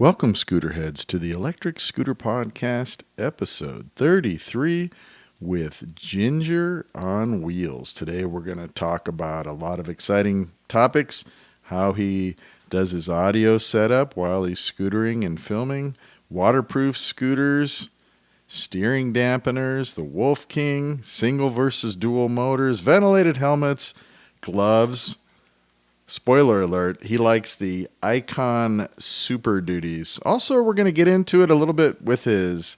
Welcome, Scooterheads, to the Electric Scooter Podcast, episode 33, with Ginger on Wheels. Today we're going to talk about a lot of exciting topics, how he does his audio setup while he's scootering and filming, waterproof scooters, steering dampeners, the Wolf King, single versus dual motors, ventilated helmets, gloves. Spoiler alert, he likes the Icon Super Duties. Also, we're going to get into it a little bit with his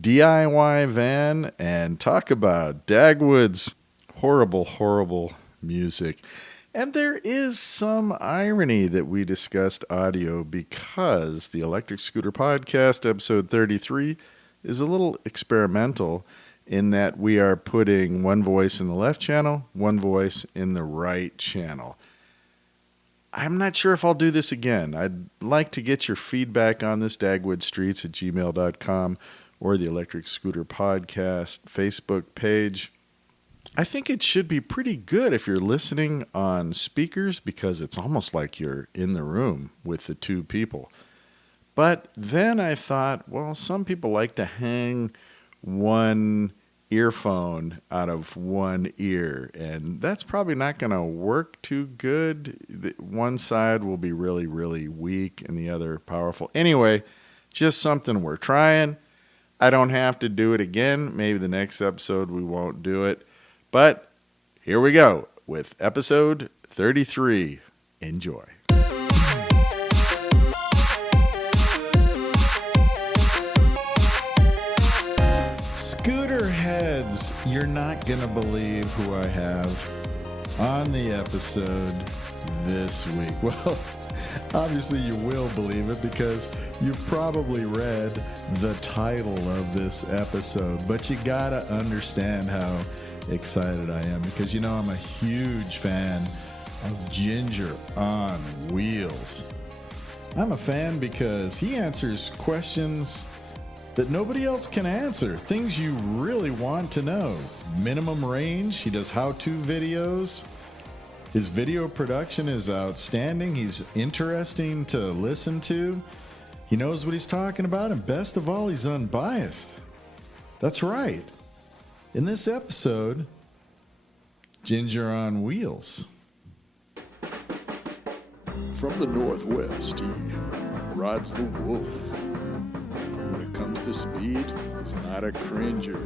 DIY van and talk about Dagwood's horrible music. And there is some irony that we discussed audio because the Electric Scooter Podcast, episode 33, is a little experimental in that we are putting one voice in the left channel, one voice in the right channel. I'm not sure if I'll do this again. I'd like to get your feedback on this, dagwoodstreets@gmail.com or the Electric Scooter Podcast Facebook page. I think it should be pretty good if you're listening on speakers because it's almost like you're in the room with the two people. But then I thought, well, some people like to hang one earphone out of one ear, and that's probably not going to work too good. One side will be really weak and the other powerful. Anyway, just something we're trying. I don't have to do it again. Maybe the next episode we won't do it. But here we go with episode 33. Enjoy. Scooterheads, you're not going to believe who I have on the episode this week. Well, obviously you will believe it because you've probably read the title of this episode, but you got to understand how excited I am because, you know, I'm a huge fan of Ginger on Wheels. I'm a fan because he answers questions that nobody else can answer. Things you really want to know. Minimum range. He does how-to videos. His video production is outstanding. He's interesting to listen to. He knows what he's talking about, and best of all, he's unbiased. That's right. In this episode, Ginger on Wheels. From the Northwest, he rides the wolf. When it comes to speed, he's not a cringer.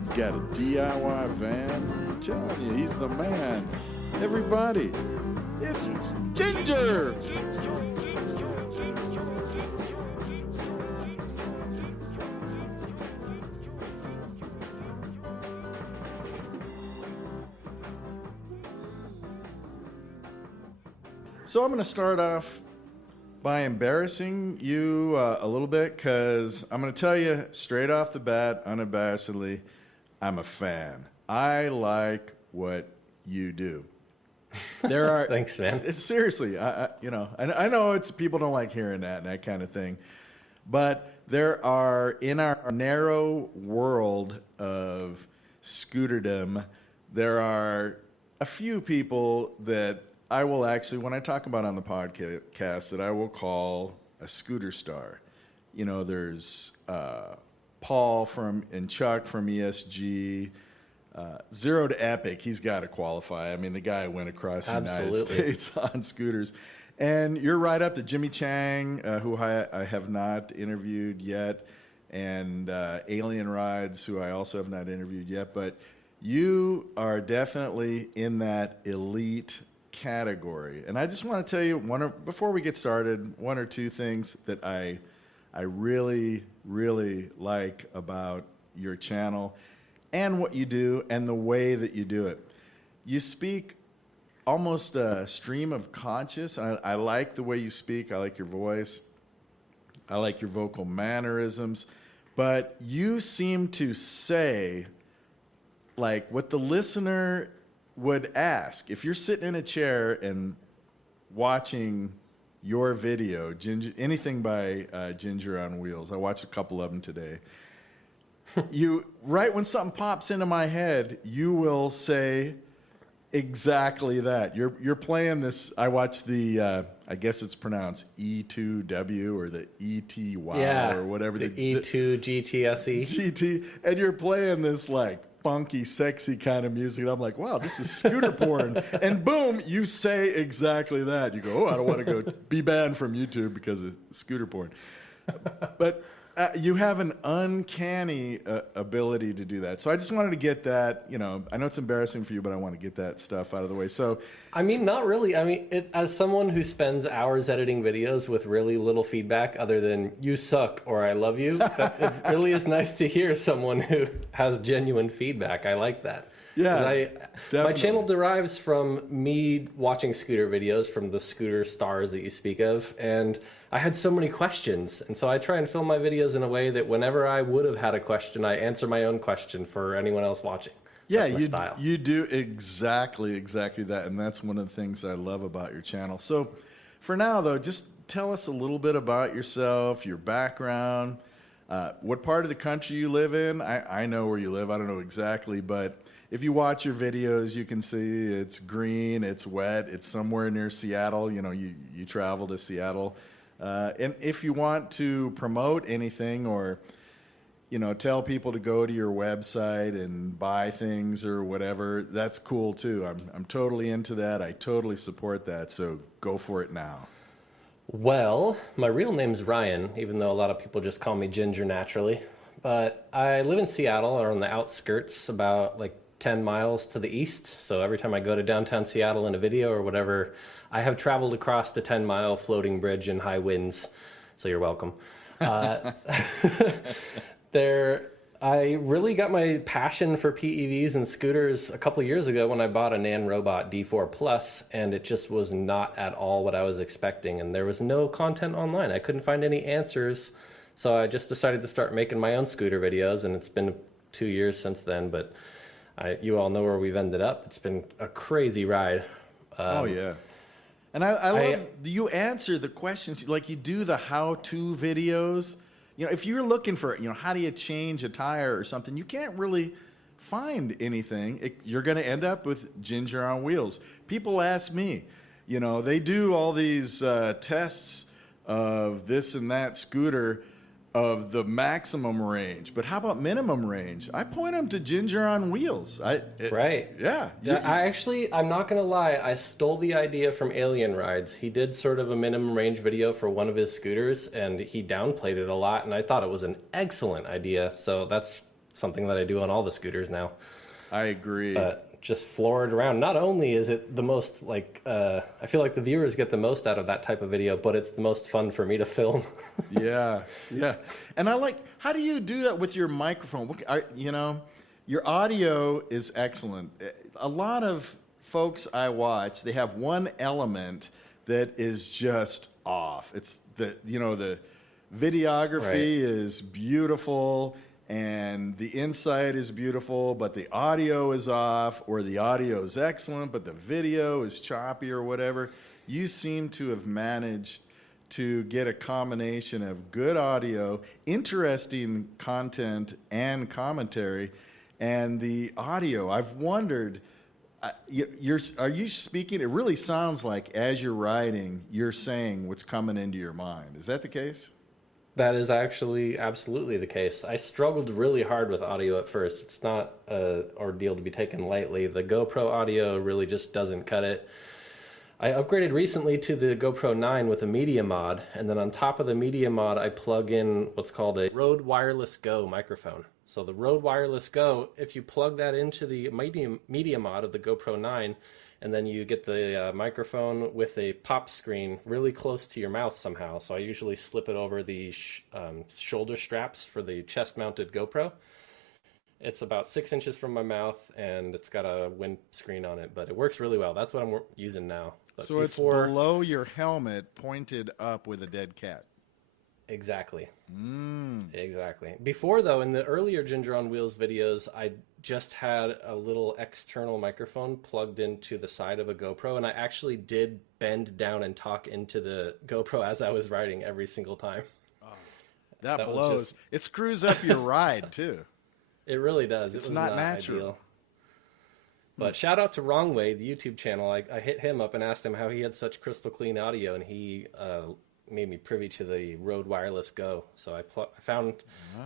He's got a DIY van. I'm telling you, he's the man. Everybody, it's Ginger! So I'm going to start off by embarrassing you a little bit because I'm going to tell you straight off the bat, unabashedly, I'm a fan. I like what you do. There are Thanks, man. Seriously, I know it's people don't like hearing that and that kind of thing, but there are in our narrow world of scooterdom, there are a few people that I will actually, when I talk about on the podcast, that I will call a scooter star. You know, there's Paul and Chuck from ESG, Zero to Epic. He's got to qualify. I mean, the guy went across the United States on scooters. And you're right up to Jimmy Chang, who I have not interviewed yet, and Alien Rides, who I also have not interviewed yet. But you are definitely in that elite category. And I just want to tell you before we get started, one or two things that I really like about your channel and what you do and the way that you do it. You speak almost a stream of conscious. I like the way you speak. I like your voice. I like your vocal mannerisms. But you seem to say like what the listener would ask. If you're sitting in a chair and watching your video, anything by Ginger on Wheels, I watched a couple of them today, right when something pops into my head, you will say exactly that. You're playing this. I I guess it's pronounced E2W or the ETY or whatever. The E2 GTSE. GT, and you're playing this like funky, sexy kind of music. And I'm like, wow, this is scooter porn. And boom, you say exactly that. You go, oh, I don't want to go be banned from YouTube because of scooter porn. But you have an uncanny ability to do that. So I just wanted to get that, I know it's embarrassing for you, but I want to get that stuff out of the way. So, I mean, not really. I mean, as someone who spends hours editing videos with really little feedback other than you suck or I love you, it really is nice to hear someone who has genuine feedback. I like that. Yeah, my channel derives from me watching scooter videos from the scooter stars that you speak of, and I had so many questions, and so I try and film my videos in a way that whenever I would have had a question, I answer my own question for anyone else watching. Yeah, you do exactly that, and that's one of the things I love about your channel. So for now, though, just tell us a little bit about yourself, your background, what part of the country you live in. I know where you live. I don't know exactly, but if you watch your videos, you can see it's green, it's wet, it's somewhere near Seattle. You travel to Seattle. And if you want to promote anything or, tell people to go to your website and buy things or whatever, that's cool too. I'm totally into that. I totally support that. So go for it now. Well, my real name's Ryan, even though a lot of people just call me Ginger naturally. But I live in Seattle, or on the outskirts, about like 10 miles to the east. So every time I go to downtown Seattle in a video or whatever, I have traveled across the 10-mile floating bridge in high winds. So you're welcome. I really got my passion for PEVs and scooters a couple years ago when I bought a Nan Robot D4 Plus, and it just was not at all what I was expecting. And there was no content online. I couldn't find any answers. So I just decided to start making my own scooter videos, and it's been 2 years since then, but you all know where we've ended up. It's been a crazy ride. Oh, yeah. And I love you answer the questions, like you do the how-to videos. If you're looking for, how do you change a tire or something, you can't really find anything. You're going to end up with Ginger on Wheels. People ask me, they do all these tests of this and that scooter of the maximum range, but how about minimum range? I point them to Ginger on Wheels. Right. Yeah. I'm not going to lie. I stole the idea from Alien Rides. He did sort of a minimum range video for one of his scooters, and he downplayed it a lot, and I thought it was an excellent idea. So that's something that I do on all the scooters now. I agree. Just floor it around. Not only is it the most, I feel like the viewers get the most out of that type of video, but it's the most fun for me to film. Yeah. And how do you do that with your microphone? Your audio is excellent. A lot of folks I watch, they have one element that is just off. It's the videography is beautiful, and the inside is beautiful, but the audio is off, or the audio is excellent, but the video is choppy or whatever. You seem to have managed to get a combination of good audio, interesting content and commentary, and the audio. I've wondered, are you speaking? It really sounds like as you're writing, you're saying what's coming into your mind. Is that the case? That is actually absolutely the case. I struggled really hard with audio at first. It's not an ordeal to be taken lightly. The GoPro audio really just doesn't cut it. I upgraded recently to the GoPro 9 with a media mod, and then on top of the media mod, I plug in what's called a Rode Wireless Go microphone. So the Rode Wireless Go, if you plug that into the media mod of the GoPro 9, and then you get the microphone with a pop screen really close to your mouth somehow. So I usually slip it over the shoulder straps for the chest-mounted GoPro. It's about 6 inches from my mouth, and it's got a windscreen on it, but it works really well. That's what I'm using now. But so it's below your helmet, pointed up with a dead cat. Exactly. Exactly. Before, though, in the earlier Ginger on Wheels videos, I just had a little external microphone plugged into the side of a GoPro, and I actually did bend down and talk into the GoPro as I was riding every single time. Oh, that blows. It screws up your ride, too. It really does. It's not natural. Ideal. But shout out to Wrong Way, the YouTube channel. I hit him up and asked him how he had such crystal clean audio, and he made me privy to the Rode Wireless Go. So I found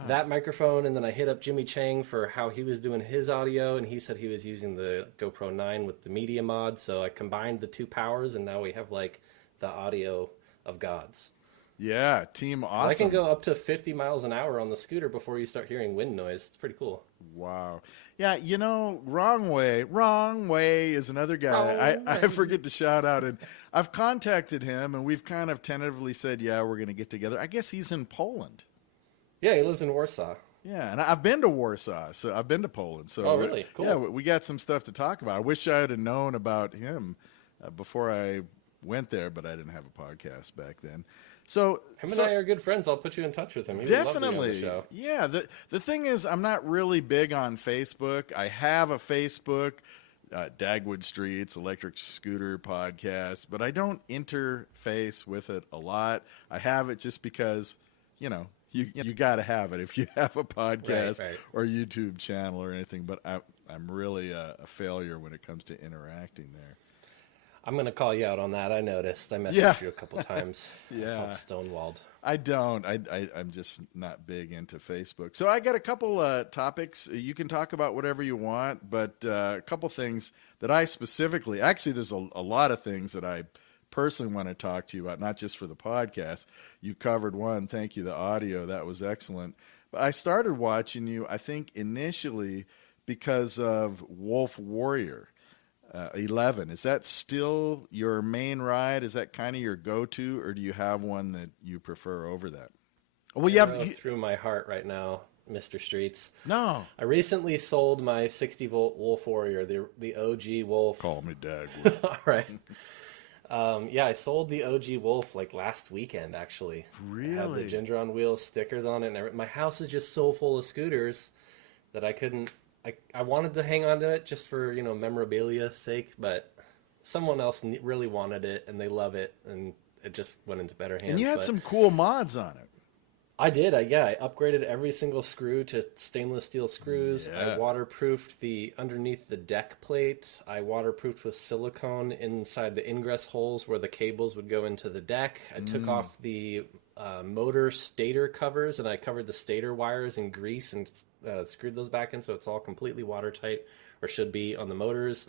that microphone, and then I hit up Jimmy Chang for how he was doing his audio, and he said he was using the GoPro 9 with the media mod. So I combined the two powers, and now we have like the audio of gods. Yeah, team awesome. So I can go up to 50 miles an hour on the scooter before you start hearing wind noise. It's pretty cool. Wow. Yeah, Wrong Way is another guy I forget to shout out. And I've contacted him, and we've kind of tentatively said, yeah, we're going to get together. I guess he's in Poland. Yeah, he lives in Warsaw. Yeah, and I've been to Warsaw, so I've been to Poland. So oh, really? Cool. Yeah, we got some stuff to talk about. I wish I had known about him before I went there, but I didn't have a podcast back then. So him and I are good friends. I'll put you in touch with him. He definitely. Would love to be on the show. Yeah. The thing is, I'm not really big on Facebook. I have a Facebook, Dagwood Streets Electric Scooter Podcast, but I don't interface with it a lot. I have it just because, you got to have it if you have a podcast or YouTube channel or anything. But I'm really a failure when it comes to interacting there. I'm going to call you out on that. I noticed. I messaged you a couple times. Yeah. I felt stonewalled. I don't. I'm just not big into Facebook. So I got a couple topics. You can talk about whatever you want, but a couple things that I specifically, actually there's a lot of things that I personally want to talk to you about, not just for the podcast. You covered one. Thank you. The audio, that was excellent. But I started watching you, I think, initially because of Wolf Warrior. 11. Is that still your main ride? Is that kind of your go-to, or do you have one that you prefer over that? Well, you have through my heart right now, Mr. Streets. No. I recently sold my 60-volt Wolf Warrior, the OG Wolf. Call me Dagwood. All right. I sold the OG Wolf like last weekend, actually. Really? I had the Ginger on Wheels stickers on it, and my house is just so full of scooters that I couldn't. I wanted to hang on to it just for, memorabilia's sake, but someone else really wanted it, and they love it, and it just went into better hands. And you had some cool mods on it. I did. I upgraded every single screw to stainless steel screws. Yeah. I waterproofed underneath the deck plate. I waterproofed with silicone inside the ingress holes where the cables would go into the deck. I took off the motor stator covers, and I covered the stator wires in grease and screwed those back in so it's all completely watertight, or should be on the motors.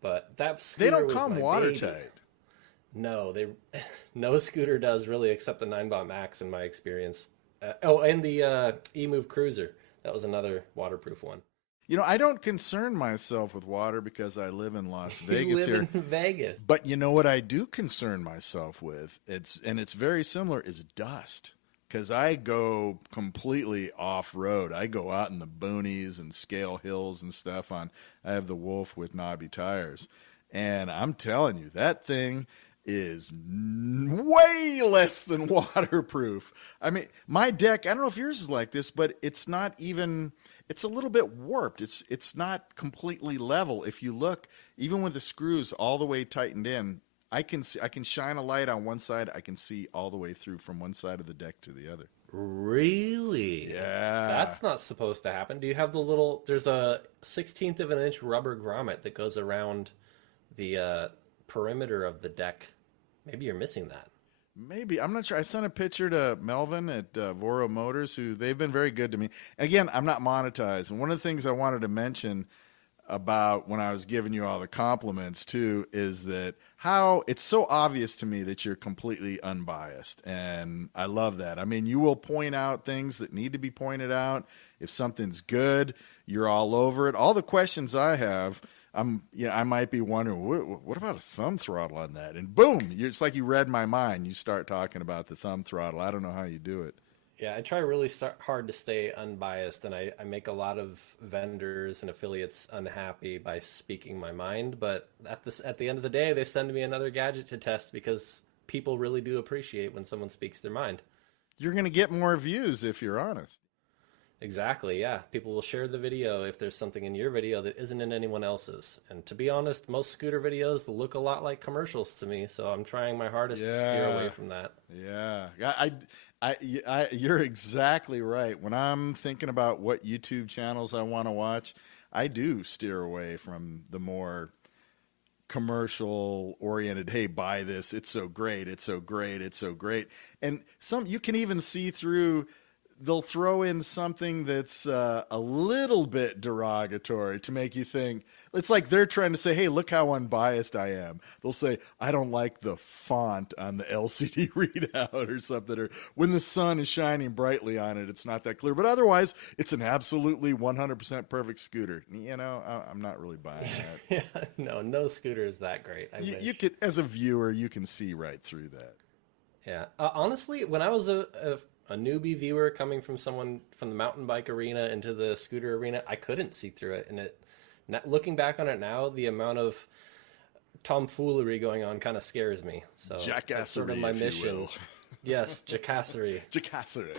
But that scooter they don't come watertight. No, no scooter does really, except the 9-Bot Max in my experience. And the eMove Cruiser. That was another waterproof one. I don't concern myself with water because I live in Las Vegas you live in Vegas. But you know what I do concern myself with? It's very similar, is dust. Because I go completely off-road. I go out in the boonies and scale hills and stuff. I have the Wolf with knobby tires. And I'm telling you, that thing is way less than waterproof. I mean, my deck, I don't know if yours is like this, but it's not even, it's a little bit warped. It's not completely level. If you look, even with the screws all the way tightened in, I can shine a light on one side. I can see all the way through from one side of the deck to the other. Really? Yeah. That's not supposed to happen. Do you have there's a 1/16 of an inch rubber grommet that goes around the perimeter of the deck. Maybe you're missing that. Maybe. I'm not sure. I sent a picture to Melvin at Voro Motors, who they've been very good to me. Again, I'm not monetized. And one of the things I wanted to mention about when I was giving you all the compliments, too, is that how it's so obvious to me that you're completely unbiased. And I love that. I mean, you will point out things that need to be pointed out. If something's good, you're all over it. All the questions I have, I might be wondering, what about a thumb throttle on that? And boom, it's like you read my mind. You start talking about the thumb throttle. I don't know how you do it. Yeah, I try really hard to stay unbiased, and I make a lot of vendors and affiliates unhappy by speaking my mind. But at the end of the day, they send me another gadget to test because people really do appreciate when someone speaks their mind. You're going to get more views if you're honest. Exactly, yeah. People will share the video if there's something in your video that isn't in anyone else's. And to be honest, most scooter videos look a lot like commercials to me, so I'm trying my hardest to steer away from that. Yeah. You're exactly right. When I'm thinking about what YouTube channels I want to watch, I do steer away from the more commercial oriented, hey, buy this, it's so great, it's so great, it's so great. And some, you can even see through, they'll throw in something that's a little bit derogatory to make you think. It's like they're trying to say, hey, look how unbiased I am. They'll say, I don't like the font on the LCD readout or something, or when the sun is shining brightly on it, it's not that clear. But otherwise, it's an absolutely 100% perfect scooter. You know, I'm not really buying that. Yeah, no scooter is that great. You could, as a viewer, you can see right through that. Yeah. Honestly, when I was a newbie viewer coming from someone from the mountain bike arena into the scooter arena, I couldn't see through it. And looking back on it now, the amount of tomfoolery going on kind of scares me. So that's sort of my mission. Yes, jacassery. Jacassery.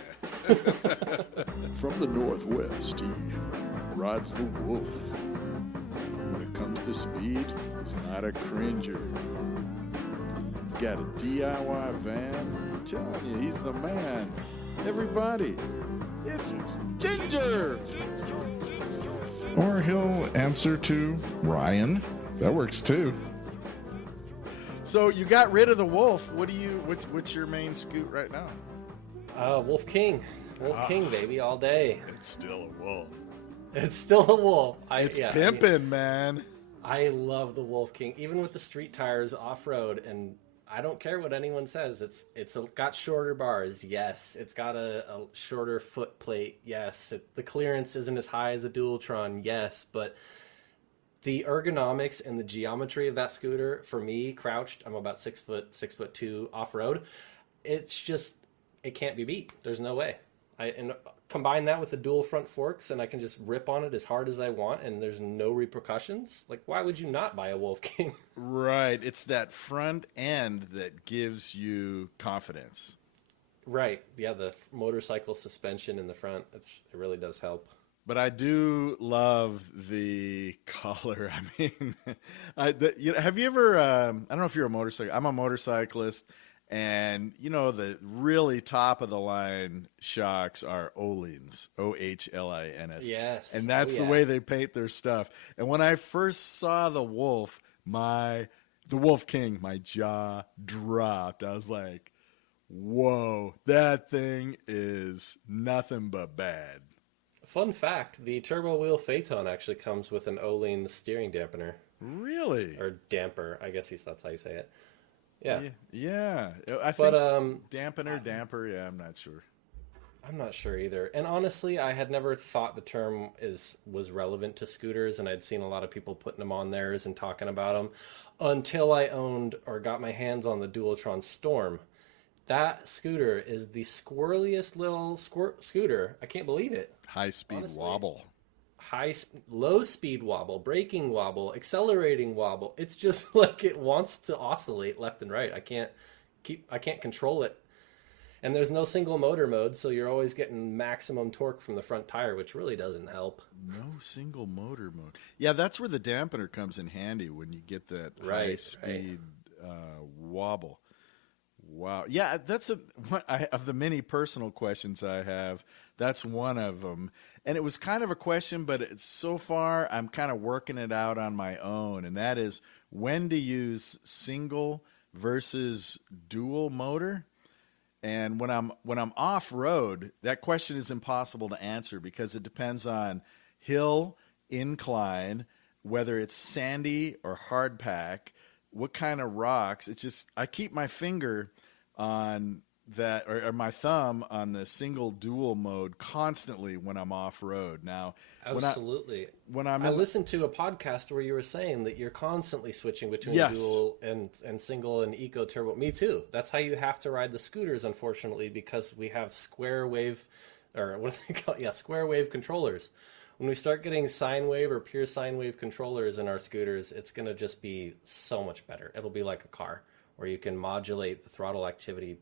From the Northwest, he rides the wolf. When it comes to speed, he's not a cringer. He's got a DIY van. I'm telling you, he's the man. Everybody, it's Ginger! Or he'll answer to Ryan. That works too. So you got rid of the wolf. What's your main scoot right now? Wolf King. Wolf King, baby, all day. It's still a wolf. It's still a wolf. It's pimping, man. I love the Wolf King, even with the street tires off-road, and I don't care what anyone says. It's got shorter bars, yes. It's got a shorter foot plate, yes. The clearance isn't as high as a Dualtron, yes. But the ergonomics and the geometry of that scooter, for me, crouched, I'm about 6'2" off-road. It's just, it can't be beat. There's no way. And combine that with the dual front forks, and I can just rip on it as hard as I want, and there's no repercussions. Like, why would you not buy a Wolf King? Right. It's that front end that gives you confidence. Right. Yeah, the motorcycle suspension in the front, it really does help. But I do love the color. I mean, have you ever, I don't know if you're a motorcycle. I'm a motorcyclist. And, you know, the really top of the line shocks are Ohlins, Ohlins. Yes. And that's the way they paint their stuff. And when I first saw the Wolf, the Wolf King, my jaw dropped. I was like, whoa, that thing is nothing but bad. Fun fact, the turbo wheel Phaeton actually comes with an Ohlins steering dampener. Really? Or damper, I guess that's how you say it. Yeah. Yeah. I think damper, yeah, I'm not sure. I'm not sure either. And honestly, I had never thought the term was relevant to scooters, and I'd seen a lot of people putting them on theirs and talking about them until I owned or got my hands on the Dualtron Storm. That scooter is the squirreliest little scooter. I can't believe it. High-speed wobble. Low speed wobble, braking wobble, accelerating wobble. It's just like it wants to oscillate left and right. I can't control it. And there's no single motor mode, so you're always getting maximum torque from the front tire, which really doesn't help. No single motor mode. Yeah, that's where the dampener comes in handy when you get that high speed wobble. Wow. Yeah, that's of the many personal questions I have, that's one of them. And it was kind of a question, but so far I'm kind of working it out on my own. And that is when to use single versus dual motor. And when I'm off road, that question is impossible to answer because it depends on hill, incline, whether it's sandy or hard pack, what kind of rocks. It's just, I keep my finger on that, or my thumb on the single dual mode constantly when I'm off road. Now, absolutely. I listened to a podcast where you were saying that you're constantly switching between dual and single and eco turbo. Me too. That's how you have to ride the scooters, unfortunately, because we have square wave, or what do they call it? Yeah, square wave controllers. When we start getting sine wave or pure sine wave controllers in our scooters, it's going to just be so much better. It'll be like a car where you can modulate the throttle activity,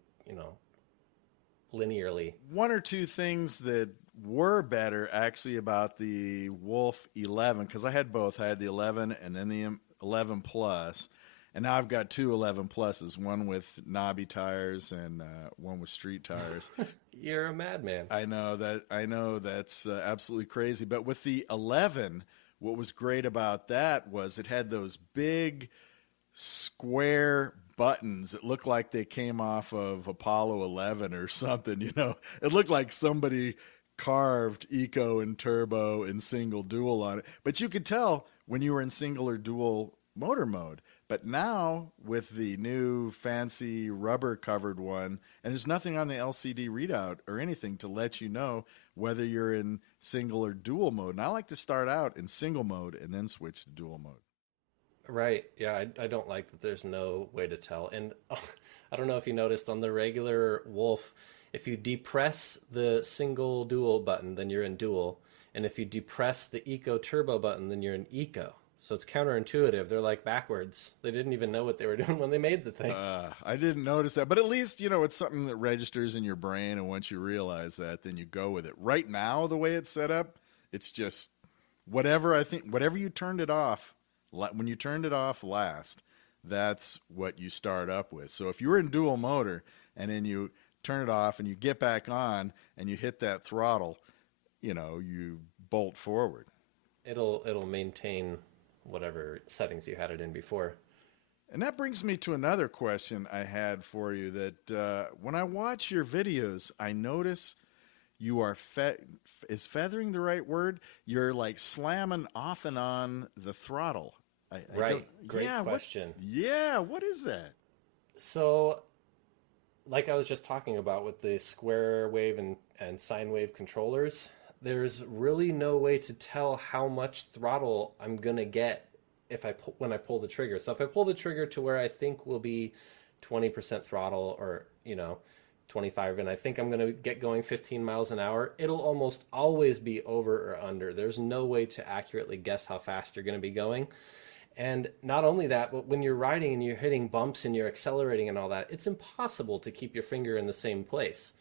linearly. One or two things that were better actually about the Wolf 11, because I had both. I had the 11 and then the 11 Plus. And now I've got two 11 Pluses, one with knobby tires and one with street tires. You're a madman. I know that's absolutely crazy. But with the 11, what was great about that was it had those big square buttons that looked like they came off of Apollo 11 or something, you know. It looked like somebody carved eco and turbo and single dual on it. But you could tell when you were in single or dual motor mode. But now with the new fancy rubber covered one, and there's nothing on the LCD readout or anything to let you know whether you're in single or dual mode. And I like to start out in single mode and then switch to dual mode. Right. Yeah, I don't like that there's no way to tell. And I don't know if you noticed on the regular Wolf, if you depress the single dual button, then you're in dual. And if you depress the eco turbo button, then you're in eco. So it's counterintuitive. They're like backwards. They didn't even know what they were doing when they made the thing. I didn't notice that. But at least, you know, it's something that registers in your brain. And once you realize that, then you go with it. Right now, the way it's set up, it's just whatever you turned it off. When you turned it off last, that's what you start up with. So if you were in dual motor and then you turn it off and you get back on and you hit that throttle, you know, you bolt forward. It'll maintain whatever settings you had it in before. And that brings me to another question I had for you that when I watch your videos, I notice you are is feathering the right word? You're like slamming off and on the throttle. Right. Great question. What is that? So, like I was just talking about with the square wave and Sinewave controllers, there's really no way to tell how much throttle I'm going to get when I pull the trigger. So if I pull the trigger to where I think will be 20% throttle or, 25, and I think I'm going to get going 15 miles an hour, it'll almost always be over or under. There's no way to accurately guess how fast you're going to be going. And not only that, but when you're riding and you're hitting bumps and you're accelerating and all that, it's impossible to keep your finger in the same place.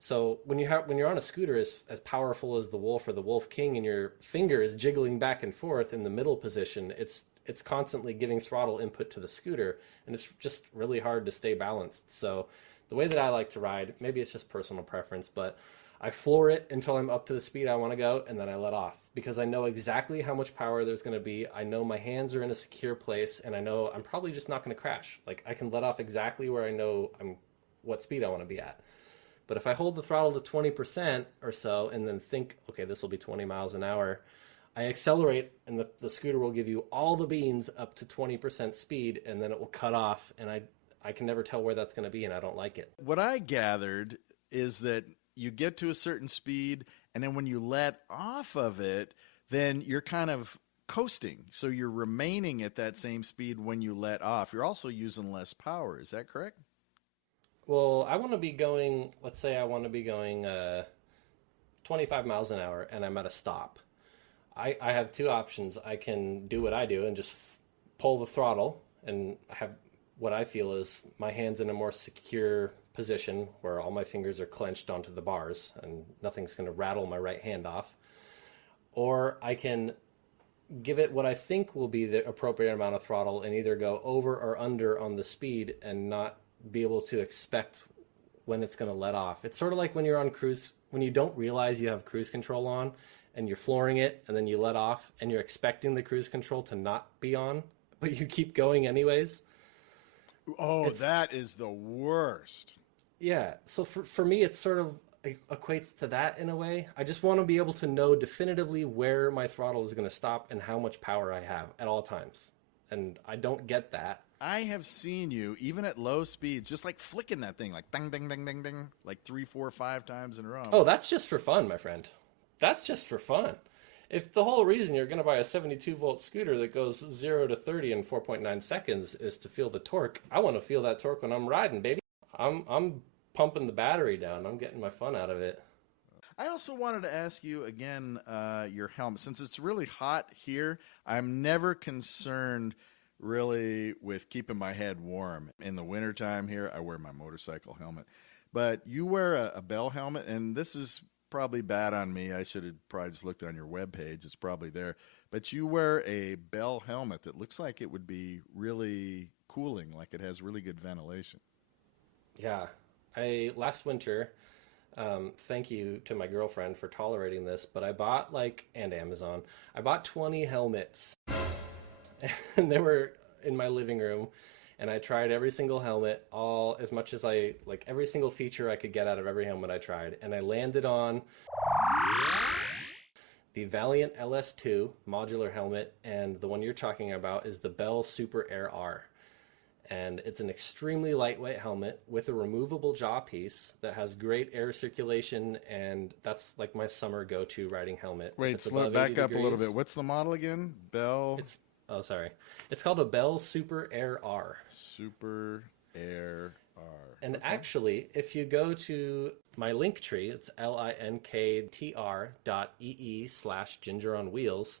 So when you're on a scooter as powerful as the Wolf or the Wolf King and your finger is jiggling back and forth in the middle position, it's constantly giving throttle input to the scooter, and it's just really hard to stay balanced. So the way that I like to ride, maybe it's just personal preference, but I floor it until I'm up to the speed I want to go, and then I let off because I know exactly how much power there's going to be. I know my hands are in a secure place, and I know I'm probably just not going to crash. Like I can let off exactly where I know what speed I want to be at. But if I hold the throttle to 20% or so and then think, okay, this will be 20 miles an hour, I accelerate and the scooter will give you all the beans up to 20% speed, and then it will cut off, and I can never tell where that's going to be, and I don't like it. What I gathered is that you get to a certain speed, and then when you let off of it, then you're kind of coasting. So you're remaining at that same speed when you let off. You're also using less power. Is that correct? Well, I want to be going, let's say I want to be going 25 miles an hour, and I'm at a stop. I have two options. I can do what I do and just pull the throttle and have what I feel is my hands in a more secure position where all my fingers are clenched onto the bars and nothing's going to rattle my right hand off. Or I can give it what I think will be the appropriate amount of throttle and either go over or under on the speed and not be able to expect when it's going to let off. It's sort of like when you're on cruise, when you don't realize you have cruise control on and you're flooring it and then you let off and you're expecting the cruise control to not be on, but you keep going anyways. Oh, that is the worst. Yeah. So for me, it's sort of equates to that in a way. I just want to be able to know definitively where my throttle is going to stop and how much power I have at all times. And I don't get that. I have seen you, even at low speeds, just like flicking that thing, like ding, ding, ding, ding, ding, like 3, 4, 5 times in a row. Oh, that's just for fun, my friend. That's just for fun. If the whole reason you're going to buy a 72-volt scooter that goes 0 to 30 in 4.9 seconds is to feel the torque, I want to feel that torque when I'm riding, baby. I'm pumping the battery down. I'm getting my fun out of it. I also wanted to ask you again, your helmet. Since it's really hot here, I'm never concerned really with keeping my head warm. In the wintertime here, I wear my motorcycle helmet. But you wear a Bell helmet, and this is probably bad on me. I should have probably just looked on your webpage. It's probably there. But you wear a Bell helmet that looks like it would be really cooling, like it has really good ventilation. Yeah. Last winter, Thank you to my girlfriend for tolerating this, but I bought and Amazon, I bought 20 helmets and they were in my living room, and I tried every single helmet, all as much as every single feature I could get out of every helmet I tried. And I landed on the Valiant LS2 modular helmet, and the one you're talking about is the Bell Super Air R. And it's an extremely lightweight helmet with a removable jaw piece that has great air circulation, and that's like my summer go-to riding helmet. Wait, slow back up a little bit. What's the model again? Bell? It's called a Bell Super Air R. Super Air R. And actually, if you go to my link tree, it's linktr.ee/gingeronwheels.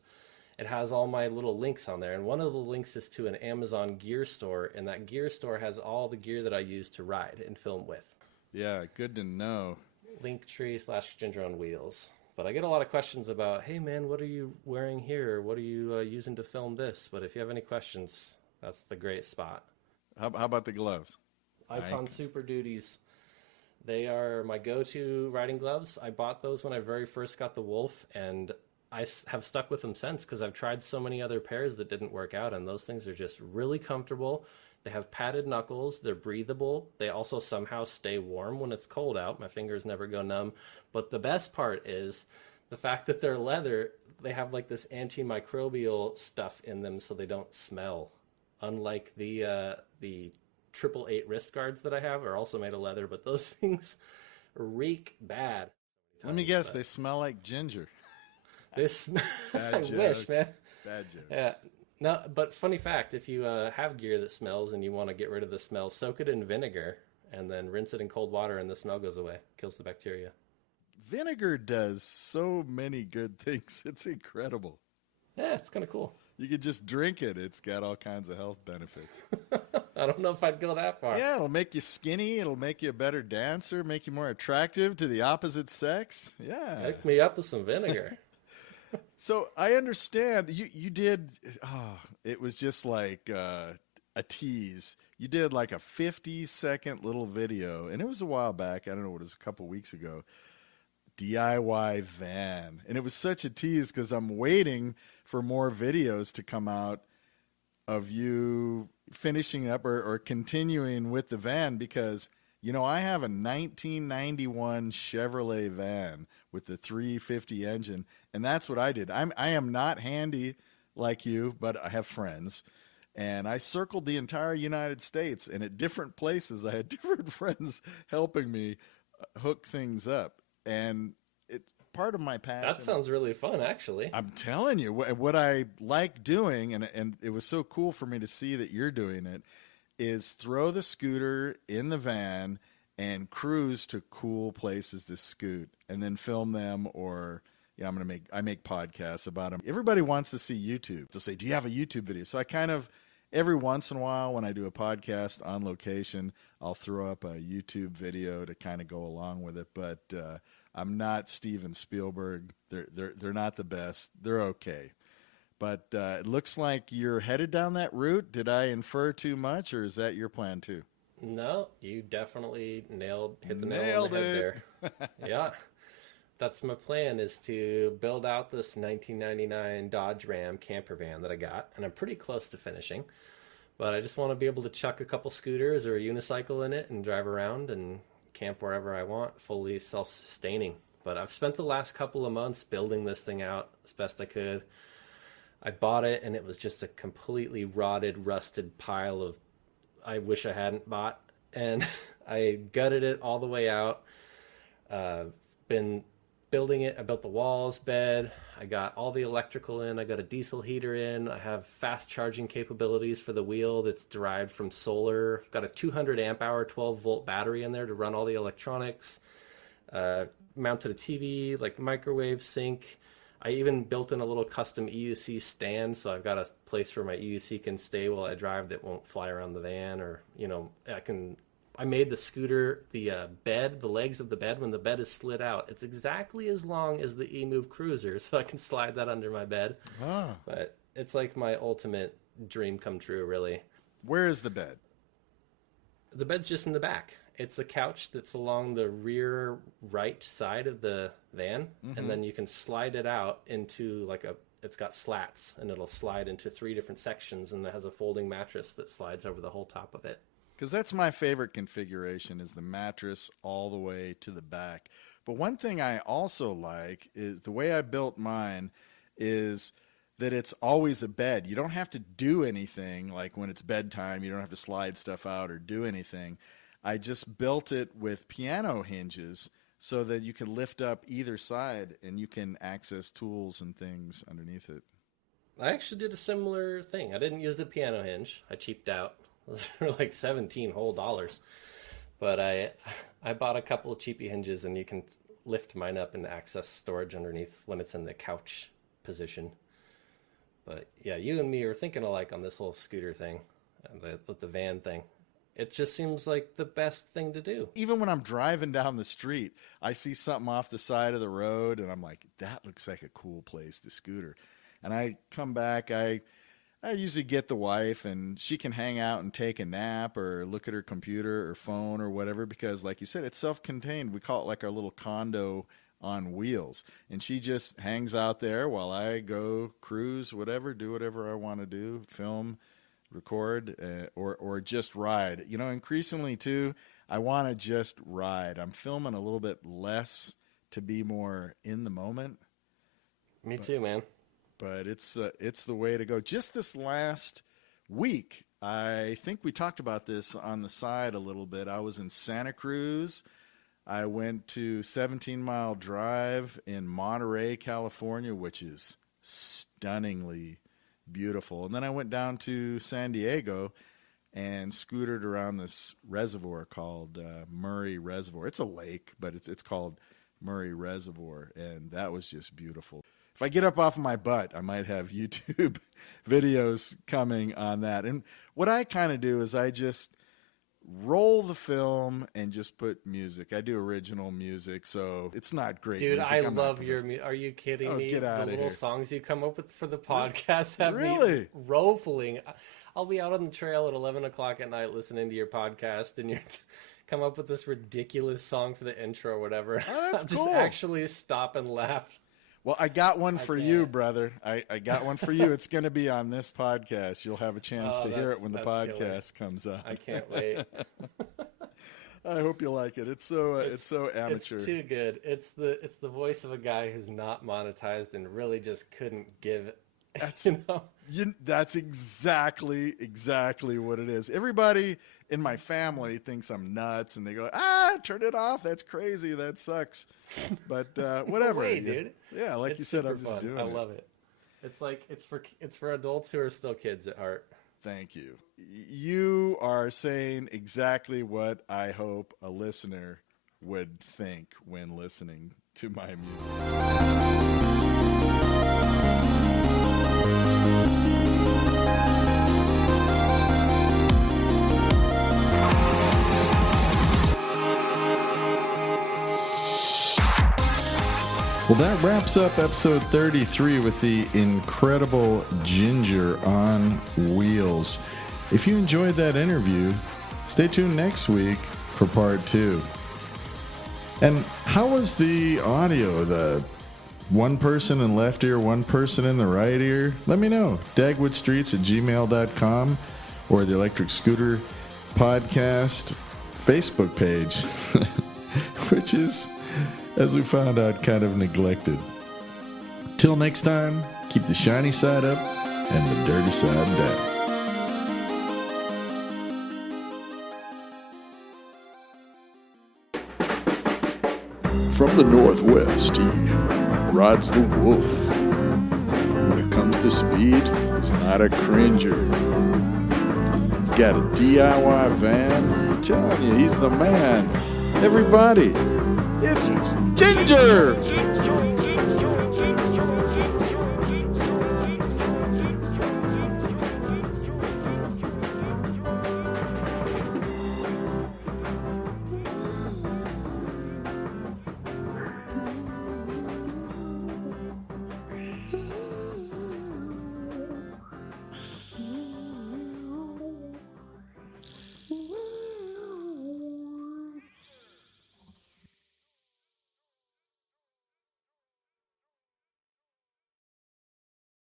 It has all my little links on there, and one of the links is to an Amazon gear store, and that gear store has all the gear that I use to ride and film with. Yeah, good to know. Linktree/gingeronwheels. But I get a lot of questions about, hey man, what are you wearing here? What are you using to film this? But if you have any questions, that's the great spot. How about the gloves? Icon Super Duties. They are my go-to riding gloves. I bought those when I very first got the Wolf, and I have stuck with them since because I've tried so many other pairs that didn't work out, and those things are just really comfortable. They have padded knuckles. They're breathable. They also somehow stay warm when it's cold out. My fingers never go numb. But the best part is the fact that they're leather. They have this antimicrobial stuff in them so they don't smell. Unlike the 888 wrist guards that I have are also made of leather, but those things reek bad. Let me guess, they smell like ginger. I wish, man. Bad joke. Yeah. No, but funny fact, if you have gear that smells and you want to get rid of the smell, soak it in vinegar and then rinse it in cold water and the smell goes away. Kills the bacteria. Vinegar does so many good things. It's incredible. Yeah, it's kind of cool. You could just drink it. It's got all kinds of health benefits. I don't know if I'd go that far. Yeah, it'll make you skinny. It'll make you a better dancer, make you more attractive to the opposite sex. Yeah. Hook me up with some vinegar. So I understand you did. It was just like a tease. You did like a 50-second little video, and it was a while back. I don't know, it was a couple weeks ago. DIY van, and it was such a tease because I'm waiting for more videos to come out of you finishing up or continuing with the van because. I have a 1991 Chevrolet van with the 350 engine, and that's what I did. I am not handy like you, but I have friends, and I circled the entire United States, and at different places I had different friends helping me hook things up, and it's part of my passion. That sounds really fun, actually. I'm telling you, what I like doing, and it was so cool for me to see that you're doing it, is throw the scooter in the van and cruise to cool places to scoot and then film them or I make podcasts about them. Everybody wants to see YouTube. They'll say, do you have a YouTube video? So I kind of, every once in a while when I do a podcast on location, I'll throw up a YouTube video to kind of go along with it. But I'm not Steven Spielberg. They're not the best. They're okay. But it looks like you're headed down that route. Did I infer too much, or is that your plan too? No, you definitely hit the nail on the head there. Yeah. That's my plan, is to build out this 1999 Dodge Ram camper van that I got, and I'm pretty close to finishing. But I just want to be able to chuck a couple scooters or a unicycle in it and drive around and camp wherever I want, fully self-sustaining. But I've spent the last couple of months building this thing out as best I could. I bought it, and it was just a completely rotted, rusted pile of I wish I hadn't bought. And I gutted it all the way out. Been building it. I built the walls, bed. I got all the electrical in. I got a diesel heater in. I have fast charging capabilities for the wheel that's derived from solar. I've got a 200 amp hour, 12 volt battery in there to run all the electronics. Mounted a TV, like microwave, sink. I even built in a little custom EUC stand, so I've got a place where my EUC can stay while I drive that won't fly around the van, or, I made the scooter, the bed, the legs of the bed, when the bed is slid out, it's exactly as long as the eMove Cruiser, so I can slide that under my bed. Ah. But it's like my ultimate dream come true, really. Where is the bed? The bed's just in the back. It's a couch that's along the rear right side of the van, and then you can slide it out into it's got slats, and it'll slide into 3 different sections, and it has a folding mattress that slides over the whole top of it. Because that's my favorite configuration, is the mattress all the way to the back. But one thing I also like is the way I built mine is that it's always a bed. You don't have to do anything, like when it's bedtime, you don't have to slide stuff out or do anything. I just built it with piano hinges so that you can lift up either side and you can access tools and things underneath it. I actually did a similar thing. I didn't use the piano hinge. I cheaped out. Those were like $17 whole. But I bought a couple of cheapy hinges, and you can lift mine up and access storage underneath when it's in the couch position. But yeah, you and me are thinking alike on this little scooter thing, with the van thing. It just seems like the best thing to do. Even when I'm driving down the street, I see something off the side of the road, and I'm like, that looks like a cool place to scooter. And I come back, I usually get the wife, and she can hang out and take a nap or look at her computer or phone or whatever, because like you said, it's self-contained. We call it like our little condo on wheels. And she just hangs out there while I go cruise, whatever, do whatever I want to do, film, record, or just ride. You know, increasingly too, I want to just ride. I'm filming a little bit less to be more in the moment. Me too, man. But it's the way to go. Just this last week, I think we talked about this on the side a little bit. I was in Santa Cruz. I went to 17 Mile Drive in Monterey, California, which is stunningly beautiful. And then I went down to San Diego and scootered around this reservoir called Murray Reservoir. It's a lake, but it's called Murray Reservoir, and that was just beautiful. If I get up off of my butt, I might have YouTube videos coming on that. And what I kind of do is I just roll the film and just put music. I do original music, so it's not great Dude, music. I love your music. Are you kidding me? Get out the of little here. songs you come up with for the podcast have Really? me rolling. I'll be out on the trail at 11 o'clock at night listening to your podcast, and you're come up with this ridiculous song for the intro or whatever. Oh, that's I'll just cool. actually stop and laugh. Well, I got one for you, can't. brother. I got one for you. It's going to be on this podcast. You'll have a chance to hear it when the that's podcast comes out. I can't wait. I hope you like it. It's so amateur. It's too good. It's the voice of a guy who's not monetized and really just couldn't give it. That's, you know? That's exactly what it is. Everybody in my family thinks I'm nuts, and they go, turn it off. That's crazy. That sucks. But whatever. No way, dude. Yeah, like It's you said, I'm super just fun. doing I it. love it. It's like it's for adults who are still kids at heart. Thank you. You are saying exactly what I hope a listener would think when listening to my music. Well, that wraps up episode 33 with the incredible Ginger on Wheels. If you enjoyed that interview, stay tuned next week for part 2. And how was the audio? The one person in left ear, one person in the right ear? Let me know. dagwoodstreets@gmail.com or the Electric Scooter Podcast Facebook page, which is, as we found out, kind of neglected. Till next time, keep the shiny side up and the dirty side down. From the Northwest, he rides the wolf. When it comes to speed, he's not a cringer. He's got a DIY van. I'm telling you, he's the man. Everybody, it's Ginger!